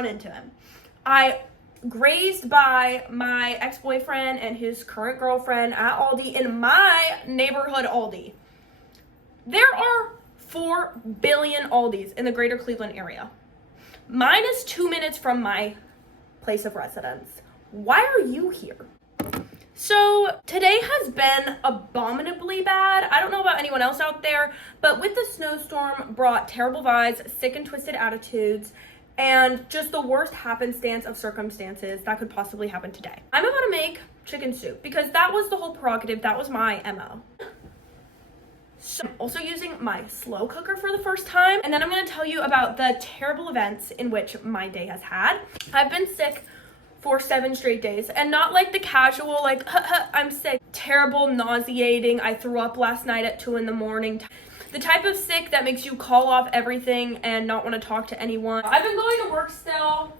run into him. I grazed by my ex-boyfriend and his current girlfriend at Aldi in my neighborhood Aldi. There are 4 billion Aldis in the greater Cleveland area. Mine is 2 minutes from my place of residence. Why are you here? So today has been abominably bad. I don't know about anyone else out there, but with the snowstorm brought terrible vibes, sick and twisted attitudes, and just the worst happenstance of circumstances that could possibly happen today. I'm about to make chicken soup because that was the whole prerogative. That was my MO. So I'm also using my slow cooker for the first time, and then I'm going to tell you about the terrible events in which my day has had. I've been sick for 7 straight days, and not like the casual, like, I'm sick. Terrible, nauseating. I threw up last night at 2 a.m. The type of sick that makes you call off everything and not want to talk to anyone. I've been going to work still.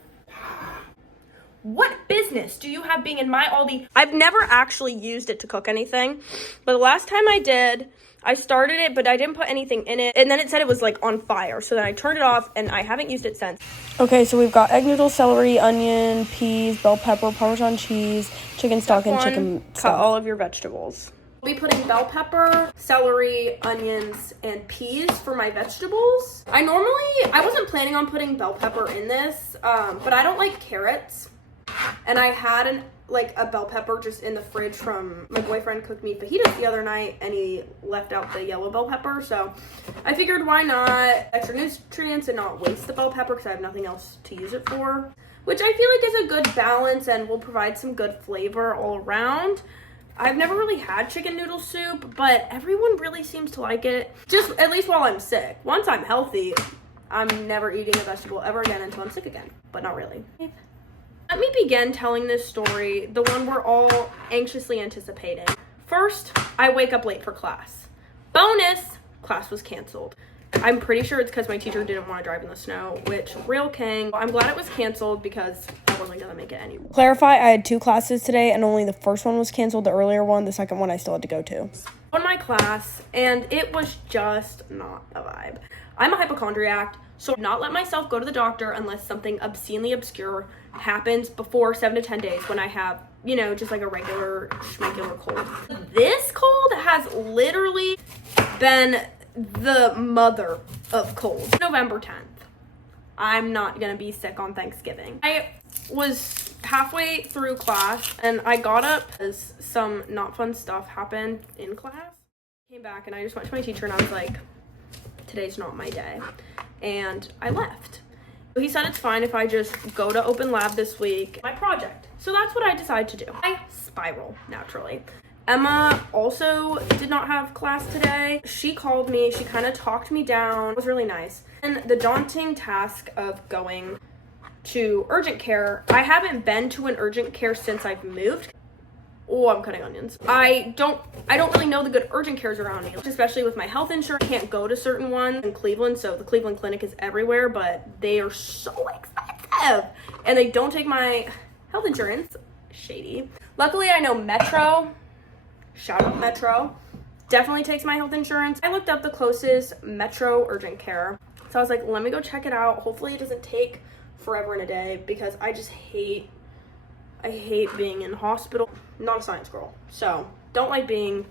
What business do you have being in my Aldi? I've never actually used it to cook anything, but the last time I did, I started it, but I didn't put anything in it, and then it said it was like on fire, so then I turned it off, and I haven't used it since. Okay, so we've got egg noodles, celery, onion, peas, bell pepper, Parmesan cheese, chicken stock, and chicken Cut stuff. all of your vegetables. I'll be putting bell pepper, celery, onions, and peas for my vegetables. I wasn't planning on putting bell pepper in this, but I don't like carrots, and I had a bell pepper just in the fridge from my boyfriend cooked me fajitas the other night, and he left out the yellow bell pepper, so I figured why not extra nutrients and not waste the bell pepper because I have nothing else to use it for, which I feel like is a good balance and will provide some good flavor all around. I've never really had chicken noodle soup, but everyone really seems to like it, just at least while I'm sick. Once I'm healthy, I'm never eating a vegetable ever again until I'm sick again, but not really. Let me begin telling this story, the one we're all anxiously anticipating. First, I wake up late for class. Bonus, class was canceled. I'm pretty sure it's because my teacher didn't want to drive in the snow, which, real king. I'm glad it was canceled because I wasn't going to make it anyway. Clarify, I had 2 classes today, and only the first one was canceled, the earlier one. The second one I still had to go to. On my class, and it was just not a vibe. I'm a hypochondriac, so I not let myself go to the doctor unless something obscenely obscure happens before 7 to 10 days when I have, just like a regular schmegular cold. This cold has literally been the mother of colds. November 10th. I'm not gonna be sick on Thanksgiving. I was halfway through class and I got up as some not fun stuff happened in class. Came back and I just went to my teacher and I was like, today's not my day. And I left. He said it's fine if I just go to open lab this week. My project. So that's what I decided to do. I spiral, naturally. Emma also did not have class today. She called me. She kind of talked me down. It was really nice. And the daunting task of going to urgent care, I haven't been to an urgent care since I've moved. Oh, I'm cutting onions. I don't really know the good urgent cares around me, especially with my health insurance. I can't go to certain ones in Cleveland, so the Cleveland Clinic is everywhere, but they are so expensive. And they don't take my health insurance. Shady. Luckily, I know Metro. Shout out Metro. Definitely takes my health insurance. I looked up the closest Metro urgent care. So I was like, let me go check it out. Hopefully it doesn't take forever and a day because I hate being in hospital. Not a science girl. So don't like being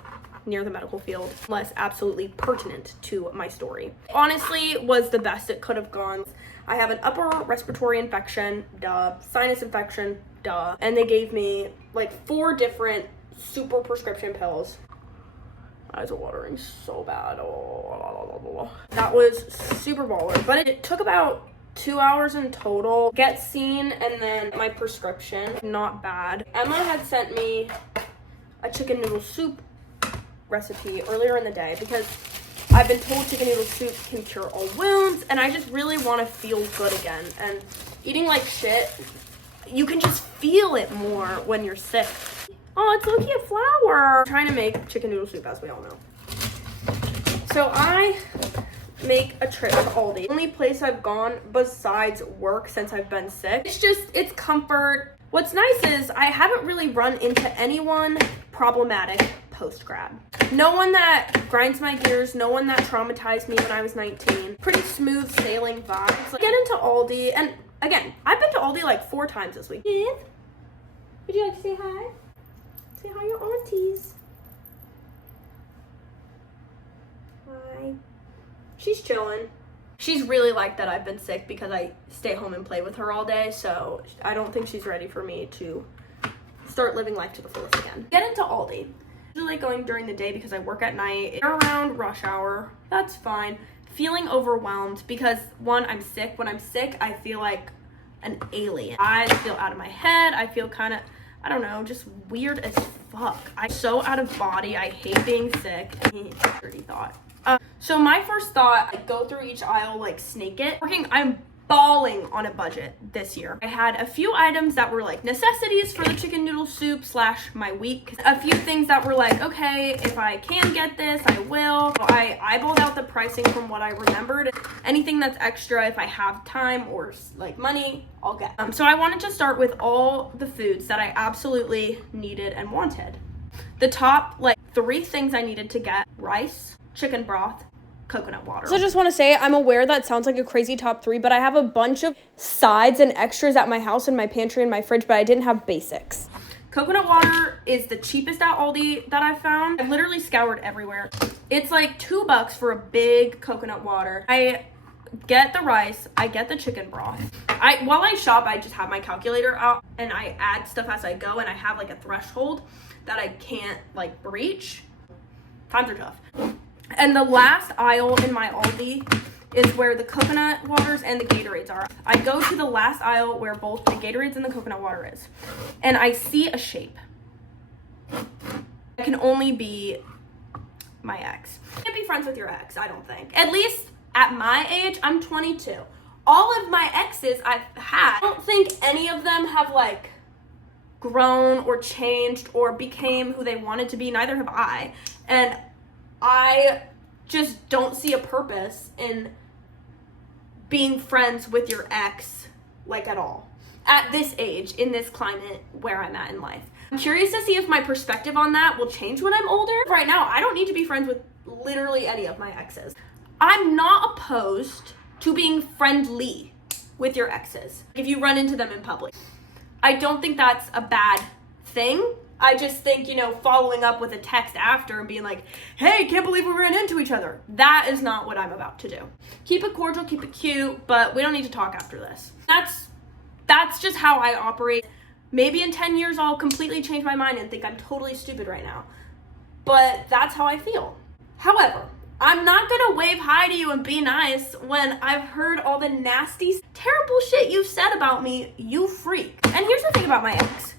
near the medical field unless absolutely pertinent to my story. Honestly, was the best it could have gone. I have an upper respiratory infection, duh. Sinus infection, duh. And they gave me like 4 different super prescription pills. Eyes are watering so bad. Oh. That was super baller. But it took about 2 hours in total. Get seen and then my prescription. Not bad. Emma had sent me a chicken noodle soup recipe earlier in the day because I've been told chicken noodle soup can cure all wounds and I just really want to feel good again. And eating like shit, you can just feel it more when you're sick. Oh, it's low-key a flower. I'm trying to make chicken noodle soup, as we all know. So I make a trip to Aldi. Only place I've gone besides work since I've been sick. It's comfort. What's nice is I haven't really run into anyone problematic post-grad. No one that grinds my gears, no one that traumatized me when I was 19. Pretty smooth sailing vibes. Get into Aldi, and Again, I've been to Aldi like 4 times this week. Viv, would you like to say hi? Say hi to your aunties. Hi. She's chilling. She's really like that I've been sick because I stay home and play with her all day, so I don't think she's ready for me to start living life to the fullest again. Get into Aldi. Usually going during the day because I work at night. Around rush hour, that's fine. Feeling overwhelmed because, one, I'm sick. When I'm sick, I feel like an alien. I feel out of my head. I feel kind of, I don't know, just weird as fuck. I'm so out of body. I hate being sick. Dirty thought. So my first thought, I go through each aisle, like snake it. I'm balling on a budget this year. I had a few items that were like necessities for the chicken noodle soup / my week. A few things that were like, okay, if I can get this, I will. I eyeballed out the pricing from what I remembered. Anything that's extra, if I have time or like money, I'll get. So I wanted to start with all the foods that I absolutely needed and wanted. The top like 3 things I needed to get: rice, chicken broth, coconut water. So I just want to say, I'm aware that sounds like a crazy top 3, but I have a bunch of sides and extras at my house in my pantry and my fridge, but I didn't have basics. Coconut water is the cheapest at Aldi that I've found. I've literally scoured everywhere. It's like $2 for a big coconut water. I get the rice, I get the chicken broth. While I shop, I just have my calculator out and I add stuff as I go, and I have like a threshold that I can't like breach. Times are tough. And the last aisle in my Aldi is where the coconut waters and the Gatorades are. I go to the last aisle where both the Gatorades and the coconut water is. And I see a shape. It can only be my ex. You can't be friends with your ex, I don't think. At least at my age, I'm 22. All of my exes I've had, I don't think any of them have like grown or changed or became who they wanted to be. Neither have I. And I just don't see a purpose in being friends with your ex, like, at all. At this age, in this climate where I'm at in life. I'm curious to see if my perspective on that will change when I'm older. Right now, I don't need to be friends with literally any of my exes. I'm not opposed to being friendly with your exes if you run into them in public. I don't think that's a bad thing. I just think, following up with a text after and being like, hey, can't believe we ran into each other. That is not what I'm about to do. Keep it cordial, keep it cute, but we don't need to talk after this. That's just how I operate. Maybe in 10 years I'll completely change my mind and think I'm totally stupid right now. But that's how I feel. However, I'm not gonna wave hi to you and be nice when I've heard all the nasty, terrible shit you've said about me, you freak. And here's the thing about my ex.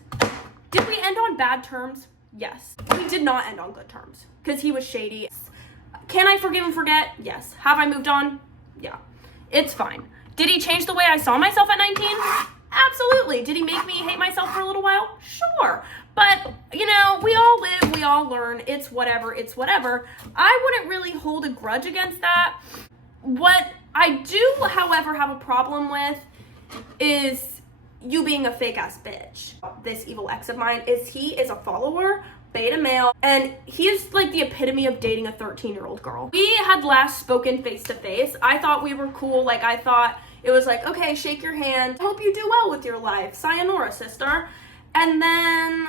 Did we end on bad terms? Yes. We did not end on good terms because he was shady. Can I forgive and forget? Yes. Have I moved on? Yeah. It's fine. Did he change the way I saw myself at 19? Absolutely. Did he make me hate myself for a little while? Sure. But, we all live, we all learn. It's whatever. I wouldn't really hold a grudge against that. What I do, however, have a problem with is you being a fake ass bitch. This evil ex of mine he is a follower, beta male, and he is like the epitome of dating a 13-year-old girl. We had last spoken face to face. I thought we were cool. Like, I thought it was like, okay, shake your hand. Hope you do well with your life. Sayonara, sister. And then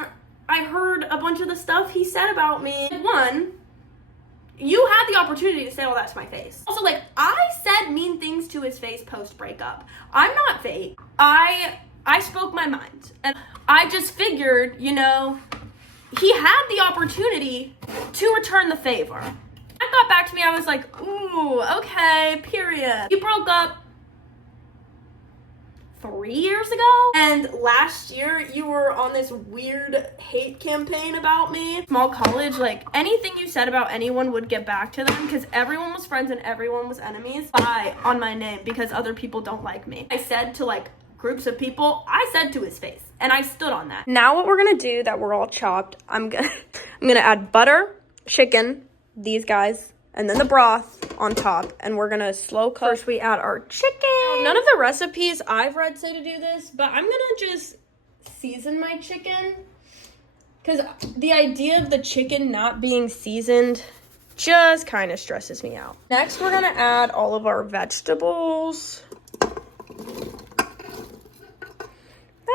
I heard a bunch of the stuff he said about me. One, you had the opportunity to say all that to my face. Also, like, I said mean things to his face post-breakup. I'm not fake. I spoke my mind, and I just figured, he had the opportunity to return the favor. That got back to me, I was like, ooh, okay, period. We broke up 3 years ago, and last year you were on this weird hate campaign about me. Small college, like, anything you said about anyone would get back to them because everyone was friends and everyone was enemies. Lie on my name because other people don't like me. I said to, like, groups of people, I said to his face, and I stood on that. Now what we're gonna do that we're all chopped, I'm gonna add butter, chicken, these guys, and then the broth on top, and we're gonna slow cook. First we add our chicken. None of the recipes I've read say to do this, but I'm gonna just season my chicken because the idea of the chicken not being seasoned just kind of stresses me out. Next we're gonna add all of our vegetables.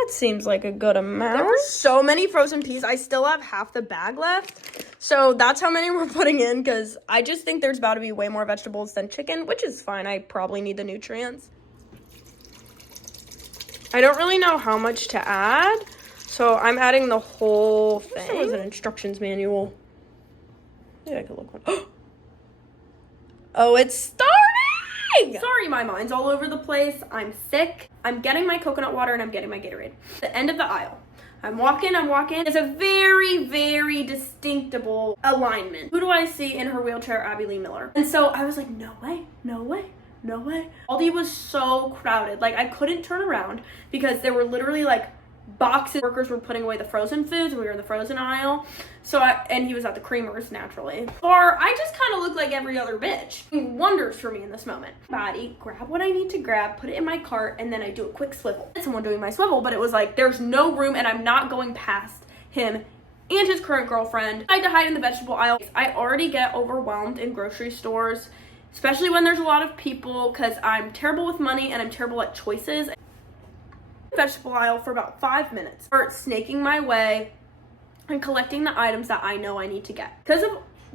That seems like a good amount. There were so many frozen peas. I still have half the bag left. So that's how many we're putting in, because I just think there's about to be way more vegetables than chicken, which is fine. I probably need the nutrients. I don't really know how much to add, so I'm adding the whole thing. There was an instructions manual. Maybe I could look one. Oh, it's starting! Sorry, my mind's all over the place. I'm sick. I'm getting my coconut water and I'm getting my Gatorade. The end of the aisle. I'm walking. It's a very, very distinctable alignment. Who do I see in her wheelchair? Abby Lee Miller. And so I was like, no way. Aldi was so crowded. Like, I couldn't turn around because there were literally like boxes. Workers were putting away the frozen foods. We were in the frozen aisle. And he was at the creamers, naturally. Or I just kind of look like every other bitch. Wonders for me in this moment. Body, grab what I need to grab, put it in my cart, and then I do a quick swivel. Someone doing my swivel, but it was like, there's no room and I'm not going past him and his current girlfriend. I had to hide in the vegetable aisle. I already get overwhelmed in grocery stores, especially when there's a lot of people, because I'm terrible with money and I'm terrible at choices. Vegetable aisle for about 5 minutes. Start snaking my way and collecting the items that I know I need to get. Because of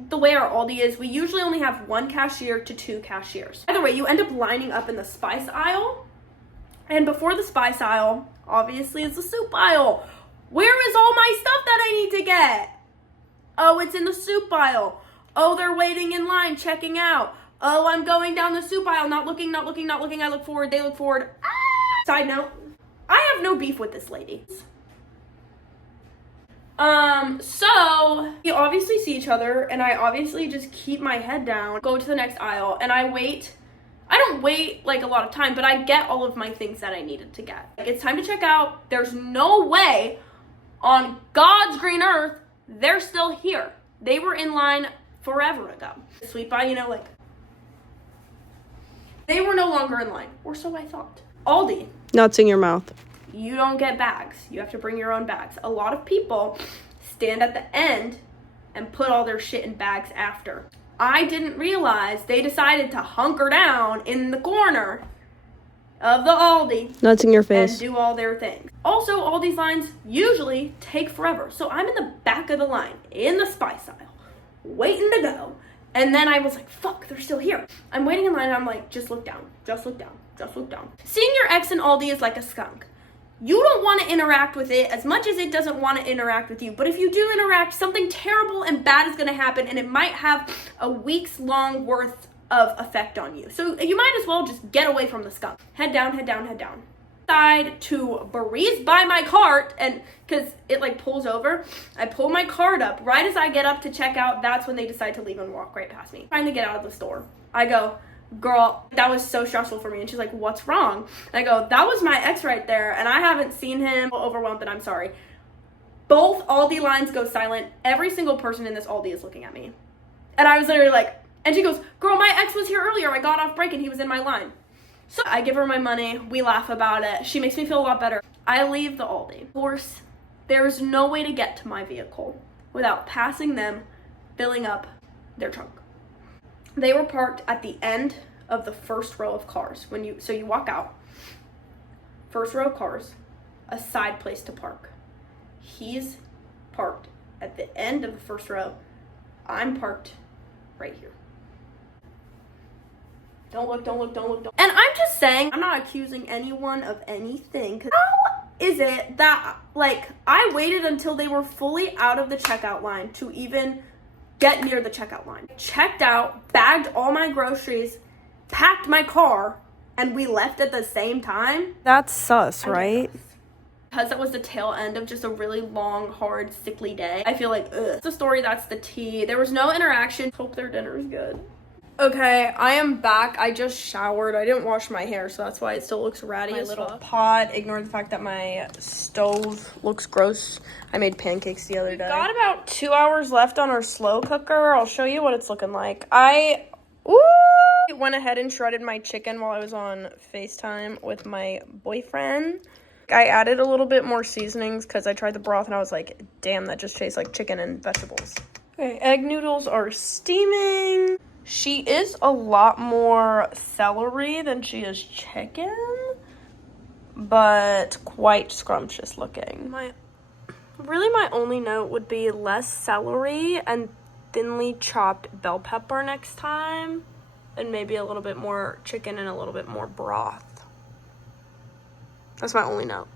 the way our Aldi is, we usually only have 1 cashier to 2 cashiers. Either way, you end up lining up in the spice aisle. And before the spice aisle, obviously, is the soup aisle. Where is all my stuff that I need to get? Oh, it's in the soup aisle. Oh, they're waiting in line, checking out. Oh, I'm going down the soup aisle, not looking. I look forward, they look forward. Ah! Side note, I have no beef with this lady. So we obviously see each other, and I obviously just keep my head down, go to the next aisle, and I wait. I don't wait like a lot of time, but I get all of my things that I needed to get. Like, it's time to check out. There's no way on God's green earth they're still here. They were in line forever ago. Sweet by, like, they were no longer in line, or so I thought. Aldi. Nuts in your mouth. You don't get bags. You have to bring your own bags. A lot of people stand at the end and put all their shit in bags after. I didn't realize they decided to hunker down in the corner of the Aldi. Nuts in your face. And do all their things. Also, Aldi's lines usually take forever. So I'm in the back of the line, in the spice aisle, waiting to go. And then I was like, fuck, they're still here. I'm waiting in line and I'm like, just look down. Seeing your ex in Aldi is like a skunk. You don't want to interact with it as much as it doesn't want to interact with you. But if you do interact, something terrible and bad is going to happen, and it might have a week's long worth of effect on you. So you might as well just get away from the skunk. Head down. Decide to breeze by my cart, and because it like pulls over, I pull my cart up. Right as I get up to check out, that's when they decide to leave and walk right past me. Trying to get out of the store. I go, girl, that was so stressful for me. And she's like, what's wrong? And I go, that was my ex right there, and I haven't seen him. Overwhelmed, and I'm sorry. Both Aldi lines go silent. Every single person in this Aldi is looking at me. And I was literally like, and she goes, girl, my ex was here earlier. I got off break and he was in my line. So I give her my money. We laugh about it. She makes me feel a lot better. I leave the Aldi. Of course, there is no way to get to my vehicle without passing them, filling up their trunk. They were parked at the end of the first row of cars. So you walk out, first row of cars, a side place to park. He's parked at the end of the first row. I'm parked right here. Don't look. And I'm just saying, I'm not accusing anyone of anything. How is it that, like, I waited until they were fully out of the checkout line to even get near the checkout line? Checked out, bagged all my groceries, packed my car, and we left at the same time? That's sus, right? Because that was the tail end of just a really long, hard, sickly day. I feel like, ugh. That's the story, that's the tea. There was no interaction. Hope their dinner's good. Okay, I am back. I just showered. I didn't wash my hair, so that's why it still looks ratty as fuck. Pot. Ignore the fact that my stove looks gross. I made pancakes the other day. Got about 2 hours left on our slow cooker. I'll show you what it's looking like. I went ahead and shredded my chicken while I was on FaceTime with my boyfriend. I added a little bit more seasonings because I tried the broth and I was like, damn, that just tastes like chicken and vegetables. Okay, egg noodles are steaming. She is a lot more celery than she is chicken, but quite scrumptious looking. My only note would be less celery and thinly chopped bell pepper next time, and maybe a little bit more chicken and a little bit more broth. That's my only note.